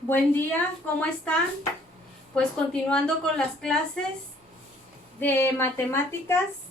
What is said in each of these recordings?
Buen día, ¿cómo están? Pues continuando con las clases de matemáticas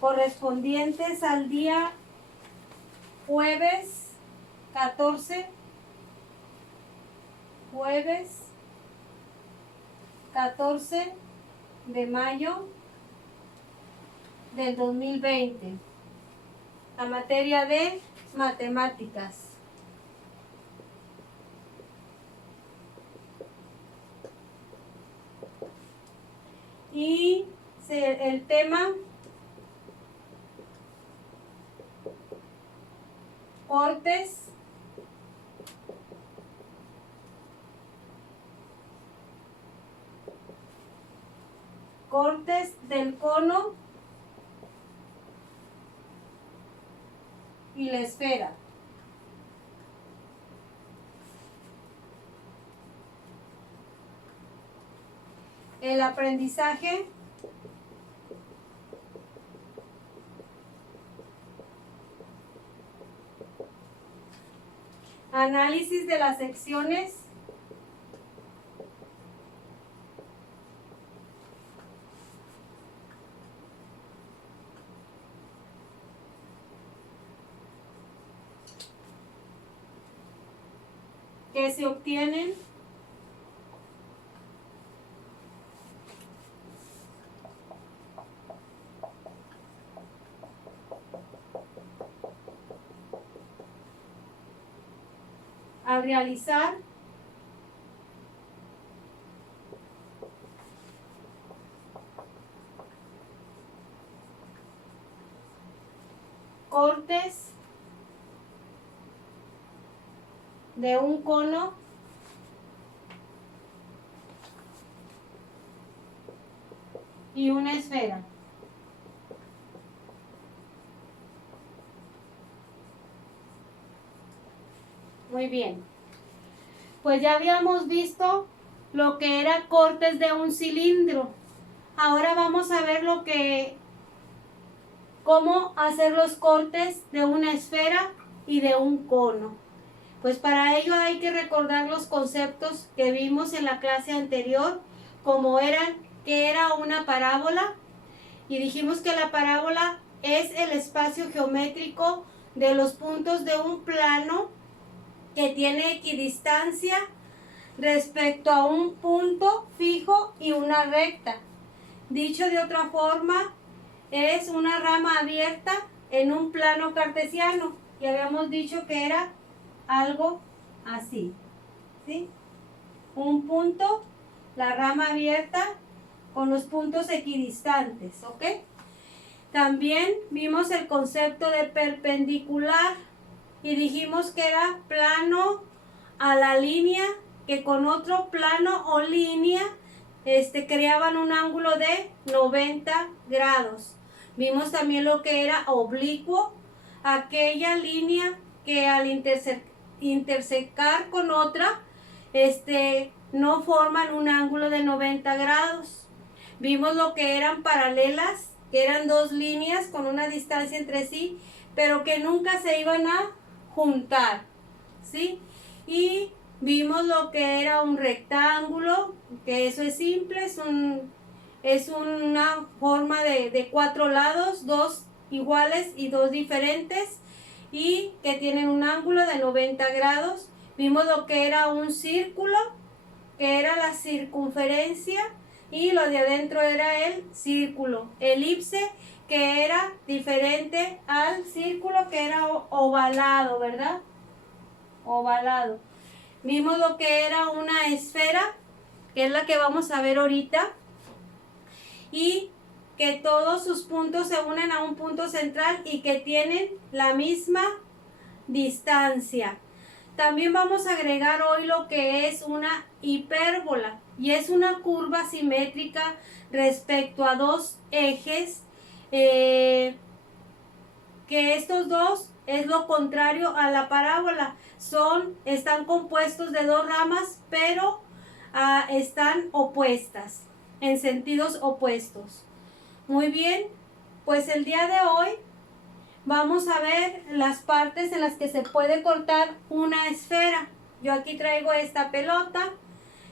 correspondientes al día jueves 14, jueves 14 de mayo del 2020, la materia de matemáticas. Y el tema cortes del cono y la esfera. El aprendizaje análisis de las secciones que se obtienen al realizar cortes de un cono y una esfera. Muy bien. Pues ya habíamos visto lo que era cortes de un cilindro. Ahora vamos a ver cómo hacer los cortes de una esfera y de un cono. Pues para ello hay que recordar los conceptos que vimos en la clase anterior, como que era una parábola, y dijimos que la parábola es el espacio geométrico de los puntos de un plano que tiene equidistancia respecto a un punto fijo y una recta. Dicho de otra forma, es una rama abierta en un plano cartesiano. Y habíamos dicho que era algo así, ¿sí? Un punto, la rama abierta con los puntos equidistantes, ¿ok? También vimos el concepto de perpendicular y dijimos que era plano a la línea que con otro plano o línea creaban un ángulo de 90 grados. Vimos también lo que era oblicuo, aquella línea que al intersecar con otra no forman un ángulo de 90 grados. Vimos lo que eran paralelas, que eran dos líneas con una distancia entre sí, pero que nunca se iban a juntar, ¿sí? Y vimos lo que era un rectángulo, que eso es simple, es una forma de cuatro lados, dos iguales y dos diferentes, y que tienen un ángulo de 90 grados. Vimos lo que era un círculo, que era la circunferencia, y lo de adentro era el círculo. Elipse, que era diferente al círculo, que era ovalado, ¿verdad? Ovalado. Vimos lo que era una esfera, que es la que vamos a ver ahorita, y que todos sus puntos se unen a un punto central y que tienen la misma distancia. También vamos a agregar hoy lo que es una hipérbola, y es una curva simétrica respecto a dos ejes, que estos dos es lo contrario a la parábola. Están compuestos de dos ramas, pero están opuestas, en sentidos opuestos. Muy bien, pues el día de hoy vamos a ver las partes en las que se puede cortar una esfera. yo aquí traigo esta pelota,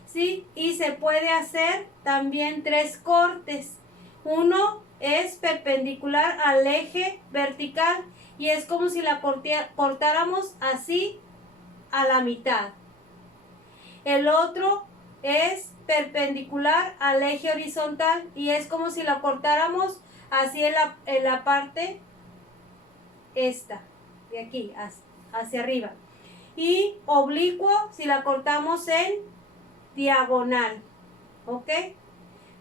¿sí? Y se puede hacer también 3 cortes. Uno es perpendicular al eje vertical y es como si la cortáramos así a la mitad. El otro es perpendicular al eje horizontal y es como si la cortáramos así en la parte esta, de aquí, hacia arriba. Y oblicuo si la cortamos en diagonal. ¿Ok?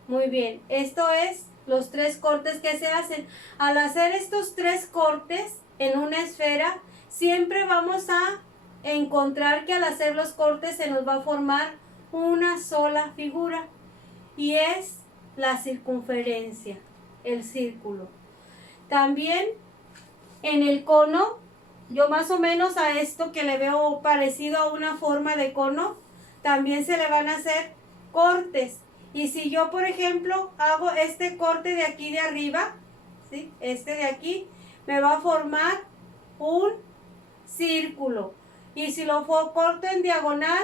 Muy bien. Esto es los 3 cortes que se hacen. Al hacer estos 3 cortes en una esfera, siempre vamos a encontrar que al hacer los cortes se nos va a formar una sola figura. Y es la circunferencia, el círculo. También en el cono, yo más o menos a esto que le veo parecido a una forma de cono, también se le van a hacer cortes. Y si yo, por ejemplo, hago este corte de aquí de arriba, ¿sí? Este de aquí, me va a formar un círculo. Y si lo corto en diagonal,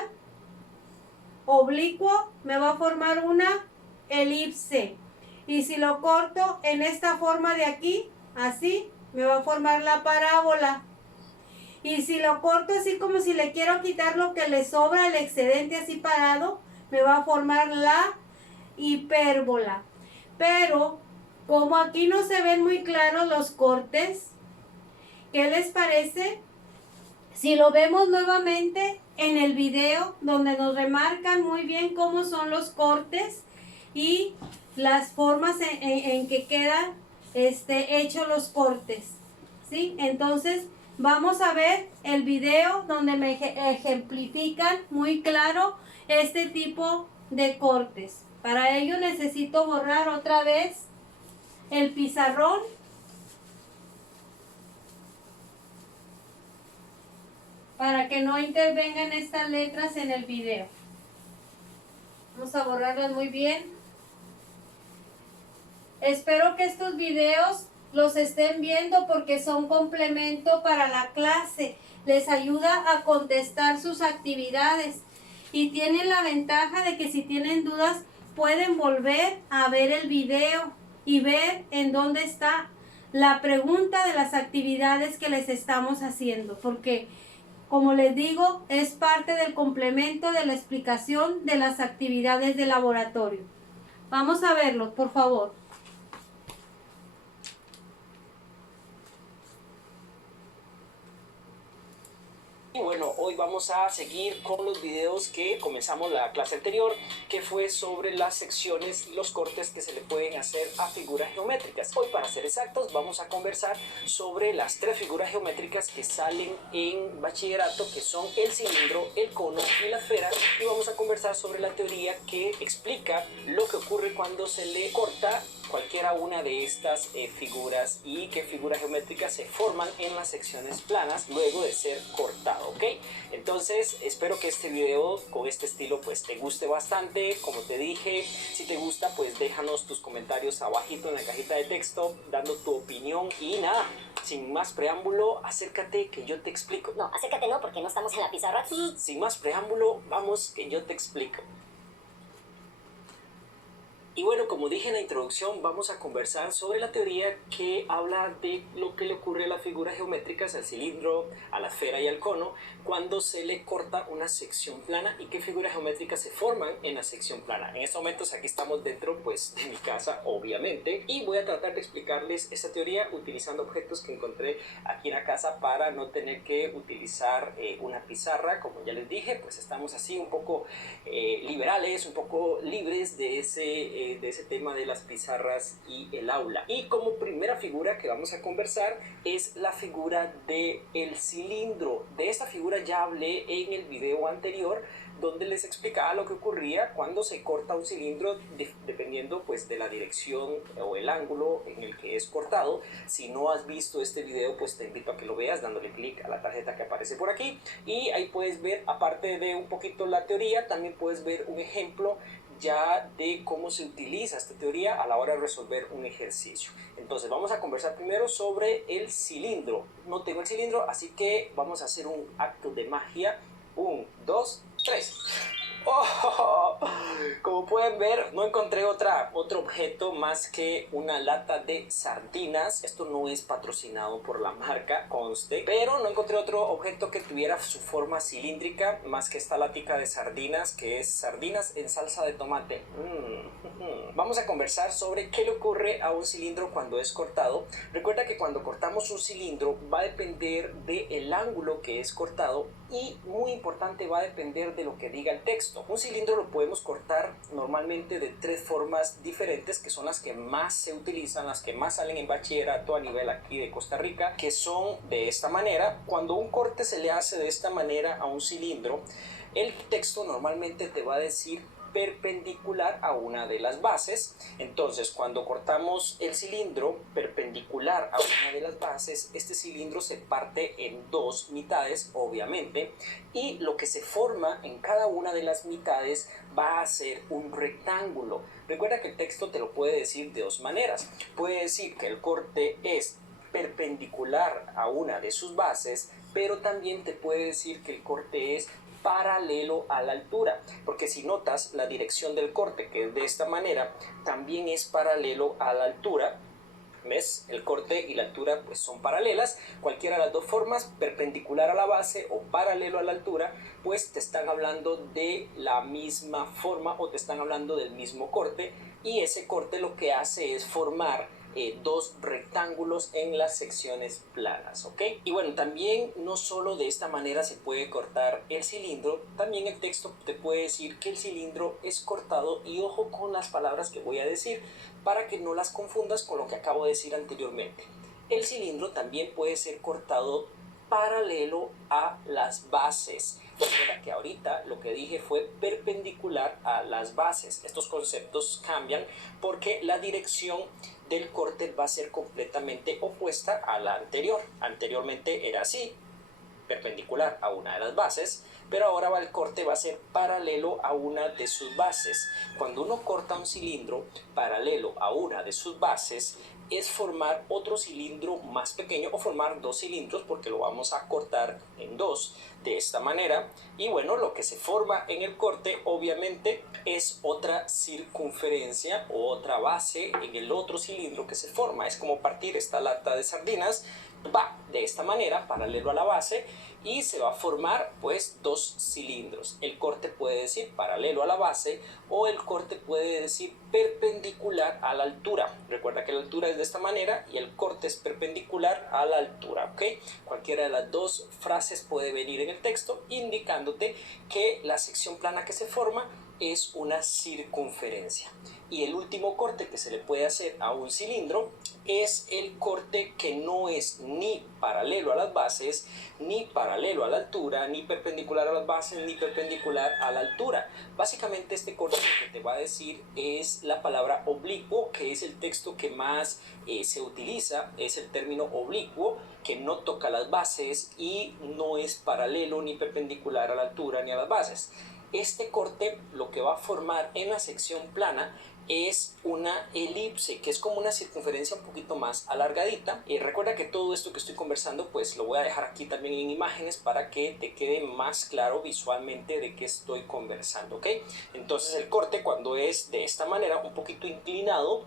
oblicuo, me va a formar una elipse. Y si lo corto en esta forma de aquí, así, me va a formar la parábola. Y si lo corto así como si le quiero quitar lo que le sobra, el excedente así parado, me va a formar la hipérbola. Pero como aquí no se ven muy claros los cortes, ¿qué les parece si lo vemos nuevamente en el video donde nos remarcan muy bien cómo son los cortes y las formas en que quedan hechos los cortes? ¿Sí? Entonces vamos a ver el video donde me ejemplifican muy claro este tipo de cortes. Para ello necesito borrar otra vez el pizarrón para que no intervengan estas letras en el video. Vamos a borrarlas muy bien. Espero que estos videos los estén viendo porque son complemento para la clase. Les ayuda a contestar sus actividades y tienen la ventaja de que si tienen dudas pueden volver a ver el video y ver en dónde está la pregunta de las actividades que les estamos haciendo, porque como les digo, es parte del complemento de la explicación de las actividades de laboratorio. Vamos a verlo, por favor. Y bueno, hoy vamos a seguir con los videos que comenzamos la clase anterior, que fue sobre las secciones y los cortes que se le pueden hacer a figuras geométricas. Hoy, para ser exactos, vamos a conversar sobre las 3 figuras geométricas que salen en bachillerato, que son el cilindro, el cono y la esfera, y vamos a conversar sobre la teoría que explica lo que ocurre cuando se le corta cualquiera una de estas figuras y qué figuras geométricas se forman en las secciones planas luego de ser cortado, ¿ok? Entonces espero que este video con este estilo pues te guste bastante. Como te dije, si te gusta pues déjanos tus comentarios abajito en la cajita de texto dando tu opinión y nada, sin más preámbulo, acércate que yo te explico. No, acércate no, porque no estamos en la pizarra. Sin más preámbulo, vamos que yo te explico. Y bueno, como dije en la introducción, vamos a conversar sobre la teoría que habla de lo que le ocurre a las figuras geométricas, al cilindro, a la esfera y al cono, cuando se le corta una sección plana y qué figuras geométricas se forman en la sección plana. En estos momentos aquí estamos dentro pues de mi casa, obviamente, y voy a tratar de explicarles esta teoría utilizando objetos que encontré aquí en la casa para no tener que utilizar una pizarra. Como ya les dije, pues estamos así un poco liberales, un poco libres de ese tema de las pizarras y el aula. Y como primera figura que vamos a conversar es la figura del cilindro. De esta figura ya hablé en el video anterior, donde les explicaba lo que ocurría cuando se corta un cilindro dependiendo pues de la dirección o el ángulo en el que es cortado. Si no has visto este video pues te invito a que lo veas dándole clic a la tarjeta que aparece por aquí y ahí puedes ver, aparte de un poquito la teoría, también puedes ver un ejemplo ya de cómo se utiliza esta teoría a la hora de resolver un ejercicio. Entonces vamos a conversar primero sobre el cilindro. No tengo el cilindro, así que vamos a hacer un acto de magia 1, 2, 3. ¡Oh! Como pueden ver, no encontré otro objeto más que una lata de sardinas. Esto no es patrocinado por la marca, conste, pero no encontré otro objeto que tuviera su forma cilíndrica más que esta latica de sardinas, que es sardinas en salsa de tomate. Vamos a conversar sobre qué le ocurre a un cilindro cuando es cortado. Recuerda que cuando cortamos un cilindro va a depender del ángulo que es cortado y, muy importante, va a depender de lo que diga el texto. Un cilindro lo podemos cortar normalmente de 3 formas diferentes, que son las que más se utilizan, las que más salen en bachillerato a nivel aquí de Costa Rica, que son de esta manera. Cuando un corte se le hace de esta manera a un cilindro, el texto normalmente te va a decir perpendicular a una de las bases. Entonces, cuando cortamos el cilindro perpendicular a una de las bases, este cilindro se parte en 2 mitades, obviamente, y lo que se forma en cada una de las mitades va a ser un rectángulo. Recuerda que el texto te lo puede decir de 2 maneras. Puede decir que el corte es perpendicular a una de sus bases, pero también te puede decir que el corte es paralelo a la altura, porque si notas la dirección del corte, que es de esta manera, también es paralelo a la altura. ¿Ves? El corte y la altura pues son paralelas. Cualquiera de las 2 formas, perpendicular a la base o paralelo a la altura, pues te están hablando de la misma forma o te están hablando del mismo corte, y ese corte lo que hace es formar 2 rectángulos en las secciones planas, ¿ok? Y bueno, también no solo de esta manera se puede cortar el cilindro, también el texto te puede decir que el cilindro es cortado, y ojo con las palabras que voy a decir para que no las confundas con lo que acabo de decir anteriormente. El cilindro también puede ser cortado paralelo a las bases. Recuerda que ahorita lo que dije fue perpendicular a las bases. Estos conceptos cambian porque la dirección del corte va a ser completamente opuesta a la anterior. Anteriormente era así, perpendicular a una de las bases, pero ahora el corte va a ser paralelo a una de sus bases. Cuando uno corta un cilindro paralelo a una de sus bases, es formar otro cilindro más pequeño, o formar 2 cilindros, porque lo vamos a cortar en 2 de esta manera. Y bueno, lo que se forma en el corte obviamente es otra circunferencia o otra base en el otro cilindro que se forma. Es como partir esta lata de sardinas, va de esta manera paralelo a la base, y se va a formar pues 2 cilindros. El corte puede decir paralelo a la base, o el corte puede decir perpendicular a la altura. Recuerda que la altura es de esta manera y el corte es perpendicular a la altura, ¿ok? Cualquiera de las 2 frases puede venir en el texto indicándote que la sección plana que se forma es una circunferencia. Y el último corte que se le puede hacer a un cilindro es el corte que no es ni paralelo a las bases, ni paralelo a la altura, ni perpendicular a las bases, ni perpendicular a la altura. Básicamente este corte lo que te va a decir es la palabra oblicuo, que es el texto que más se utiliza, es el término oblicuo, que no toca las bases y no es paralelo ni perpendicular a la altura ni a las bases. Este corte lo que va a formar en la sección plana es una elipse, que es como una circunferencia un poquito más alargadita. Recuerda que todo esto que estoy conversando pues lo voy a dejar aquí también en imágenes para que te quede más claro visualmente de qué estoy conversando, ¿ok? Entonces el corte, cuando es de esta manera un poquito inclinado,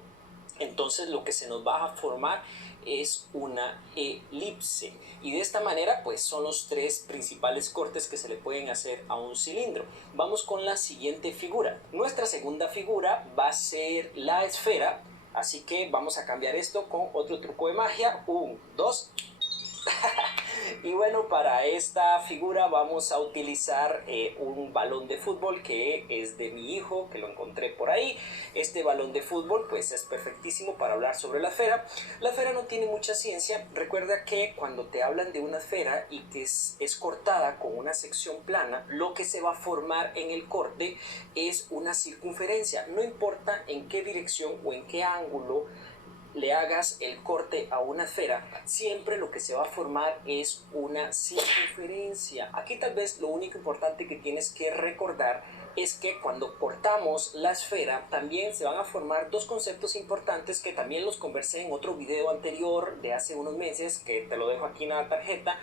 entonces lo que se nos va a formar es una elipse, y de esta manera pues son los 3 principales cortes que se le pueden hacer a un cilindro. Vamos con la siguiente figura. Nuestra segunda figura va a ser la esfera, así que vamos a cambiar esto con otro truco de magia. 1, 2. Y bueno, para esta figura vamos a utilizar un balón de fútbol que es de mi hijo, que lo encontré por ahí. Este balón de fútbol pues es perfectísimo para hablar sobre la esfera. La esfera no tiene mucha ciencia. Recuerda que cuando te hablan de una esfera y que es cortada con una sección plana, lo que se va a formar en el corte es una circunferencia. No importa en qué dirección o en qué ángulo le hagas el corte a una esfera, siempre lo que se va a formar es una circunferencia. Aquí tal vez lo único importante que tienes que recordar es que cuando cortamos la esfera también se van a formar dos conceptos importantes que también los conversé en otro video anterior de hace unos meses, que te lo dejo aquí en la tarjeta.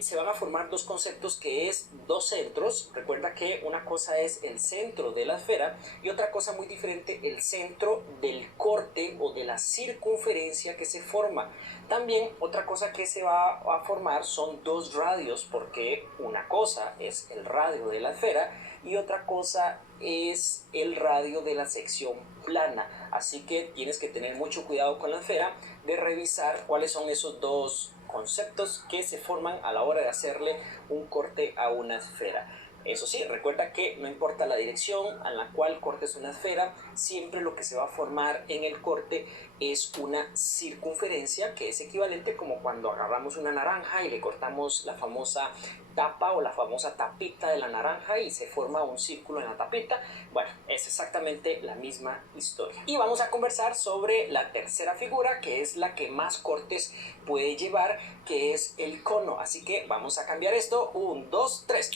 Se van a formar dos conceptos que es dos centros. Recuerda que una cosa es el centro de la esfera y otra cosa muy diferente, el centro del corte o de la circunferencia que se forma. También otra cosa que se va a formar son dos radios, porque una cosa es el radio de la esfera y otra cosa es el radio de la sección plana. Así que tienes que tener mucho cuidado con la esfera de revisar cuáles son esos dos conceptos que se forman a la hora de hacerle un corte a una esfera. Eso sí, recuerda que no importa la dirección a la cual cortes una esfera, siempre lo que se va a formar en el corte es una circunferencia, que es equivalente como cuando agarramos una naranja y le cortamos la famosa tapa o la famosa tapita de la naranja y se forma un círculo en la tapita. Bueno, es exactamente la misma historia. Y vamos a conversar sobre la tercera figura, que es la que más cortes puede llevar, que es el cono. Así que vamos a cambiar esto. 1, 2, 3.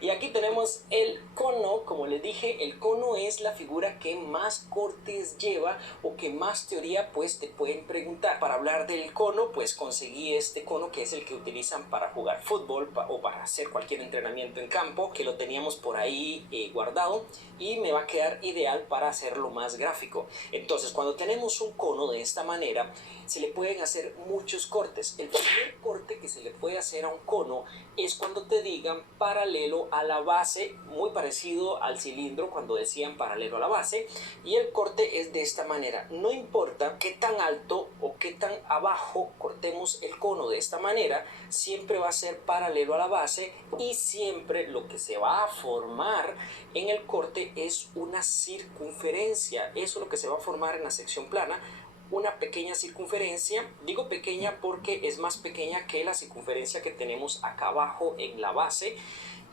Y aquí tenemos el cono. Como les dije, el cono es la figura que más cortes lleva o que más teoría pues te pueden preguntar. Para hablar del cono, pues conseguí este cono que es el que utilizan para jugar fútbol o para hacer cualquier entrenamiento en campo, que lo teníamos por ahí guardado y me va a quedar ideal para hacerlo más gráfico. Entonces, cuando tenemos un cono de esta manera, se le pueden hacer muchos cortes. El primer corte que se le puede hacer a un cono es cuando te digan paralelo a la base, muy parecido al cilindro cuando decían paralelo a la base, y el corte es de esta manera. No importa qué tan alto o qué tan abajo cortemos el cono de esta manera, siempre va a ser paralelo a la base y siempre lo que se va a formar en el corte es una circunferencia. Eso es lo que se va a formar en la sección plana, una pequeña circunferencia. Digo pequeña porque es más pequeña que la circunferencia que tenemos acá abajo en la base.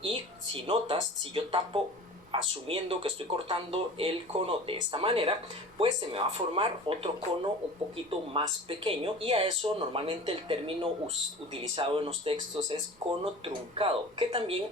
Y si notas, si yo tapo asumiendo que estoy cortando el cono de esta manera, pues se me va a formar otro cono un poquito más pequeño, y a eso normalmente el término utilizado en los textos es cono truncado, que también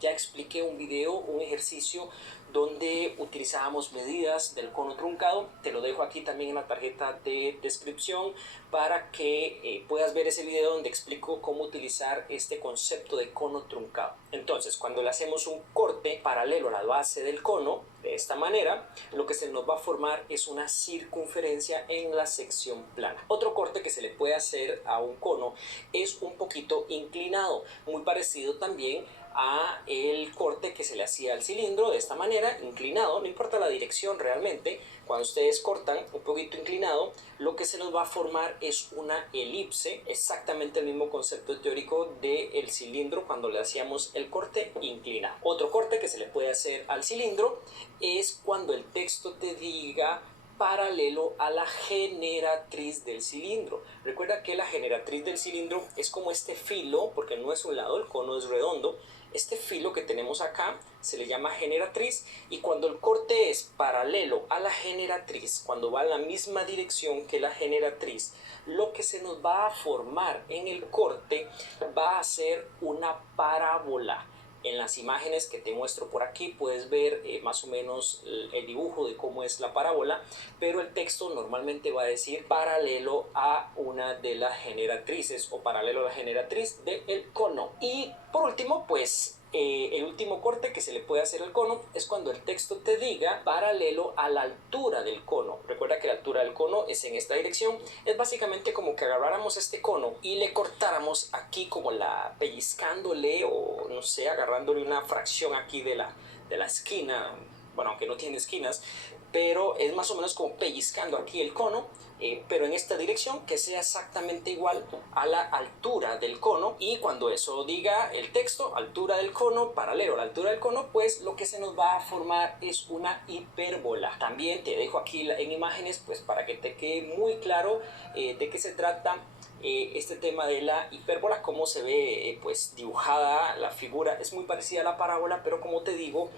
ya expliqué un video, un ejercicio donde utilizábamos medidas del cono truncado. Te lo dejo aquí también en la tarjeta de descripción para que puedas ver ese video donde explico cómo utilizar este concepto de cono truncado. Entonces, cuando le hacemos un corte paralelo a la base del cono, de esta manera, lo que se nos va a formar es una circunferencia en la sección plana. Otro corte que se le puede hacer a un cono es un poquito inclinado, muy parecido también a el corte que se le hacía al cilindro, de esta manera, inclinado. No importa la dirección realmente, cuando ustedes cortan un poquito inclinado, lo que se nos va a formar es una elipse, exactamente el mismo concepto teórico del cilindro cuando le hacíamos el corte inclinado. Otro corte que se le puede hacer al cilindro es cuando el texto te diga paralelo a la generatriz del cilindro. Recuerda que la generatriz del cilindro es como este filo, porque no es un lado, el cono es redondo. Este filo que tenemos acá se le llama generatriz, y cuando el corte es paralelo a la generatriz, cuando va en la misma dirección que la generatriz, lo que se nos va a formar en el corte va a ser una parábola. En las imágenes que te muestro por aquí puedes ver más o menos el dibujo de cómo es la parábola, pero el texto normalmente va a decir paralelo a una de las generatrices o paralelo a la generatriz del cono. Y por último, pues el último corte que se le puede hacer al cono es cuando el texto te diga paralelo a la altura del cono. Recuerda que la altura del cono es en esta dirección. Es básicamente como que agarráramos este cono y le cortáramos aquí como pellizcándole, o no sé, agarrándole una fracción aquí de la esquina. Bueno, aunque no tiene esquinas, pero es más o menos como pellizcando aquí el cono, pero en esta dirección, que sea exactamente igual a la altura del cono. Y cuando eso diga el texto, altura del cono, paralelo a la altura del cono, pues lo que se nos va a formar es una hipérbola. También te dejo aquí en imágenes, pues para que te quede muy claro de qué se trata este tema de la hipérbola, cómo se ve pues dibujada la figura. Es muy parecida a la parábola, pero como te digo,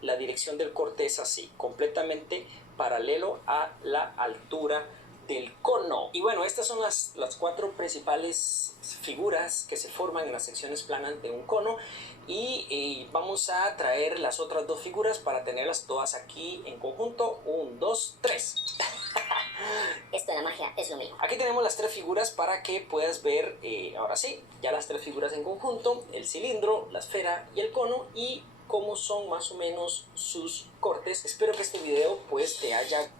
la dirección del corte es así, completamente paralelo a la altura del cono. Y bueno, estas son las 4 principales figuras que se forman en las secciones planas de un cono. Y vamos a traer las otras 2 figuras para tenerlas todas aquí en conjunto. 1, 2, 3. Esto en la magia es lo mismo. Aquí tenemos las 3 figuras para que puedas ver, ahora sí, ya las 3 figuras en conjunto, el cilindro, la esfera y el cono, y cómo son más o menos sus cortes. Espero que este video pues te haya...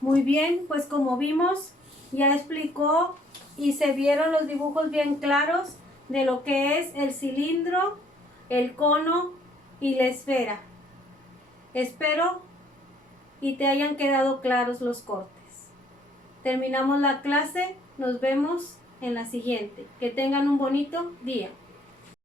Muy bien, pues como vimos, ya explicó y se vieron los dibujos bien claros de lo que es el cilindro, el cono y la esfera. Espero y te hayan quedado claros los cortes. Terminamos la clase, nos vemos en la siguiente. Que tengan un bonito día.